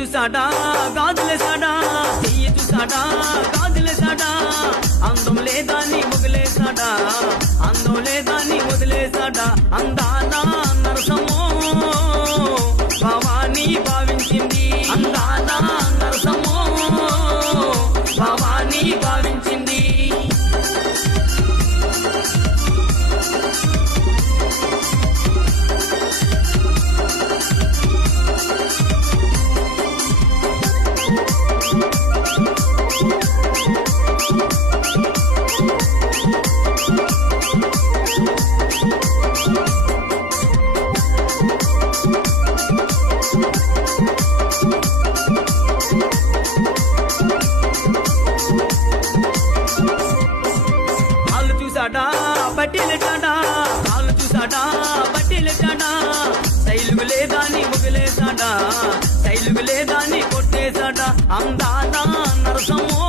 చూసాడా గాజులేసాడా, చెయ్యి చూసాడా గాజులేసాడా, అందం లేదాన్ని వదిలేసాడా, అందం లేదాన్ని వదిలేసాడా. అందానా నరసమో భవానీ భావించింది, అందానా నరసమో భవానీ భావించింది. కాళ్ళు చూసాడా బట్టిలెట్టాడా, కాళ్ళు చూసాడా బట్టిలెట్టాడా, శైలుగు లేదాన్ని వదిలేసాడా, శైలుగు లేదాన్ని కొట్టేశాడా. అందానా నరసమో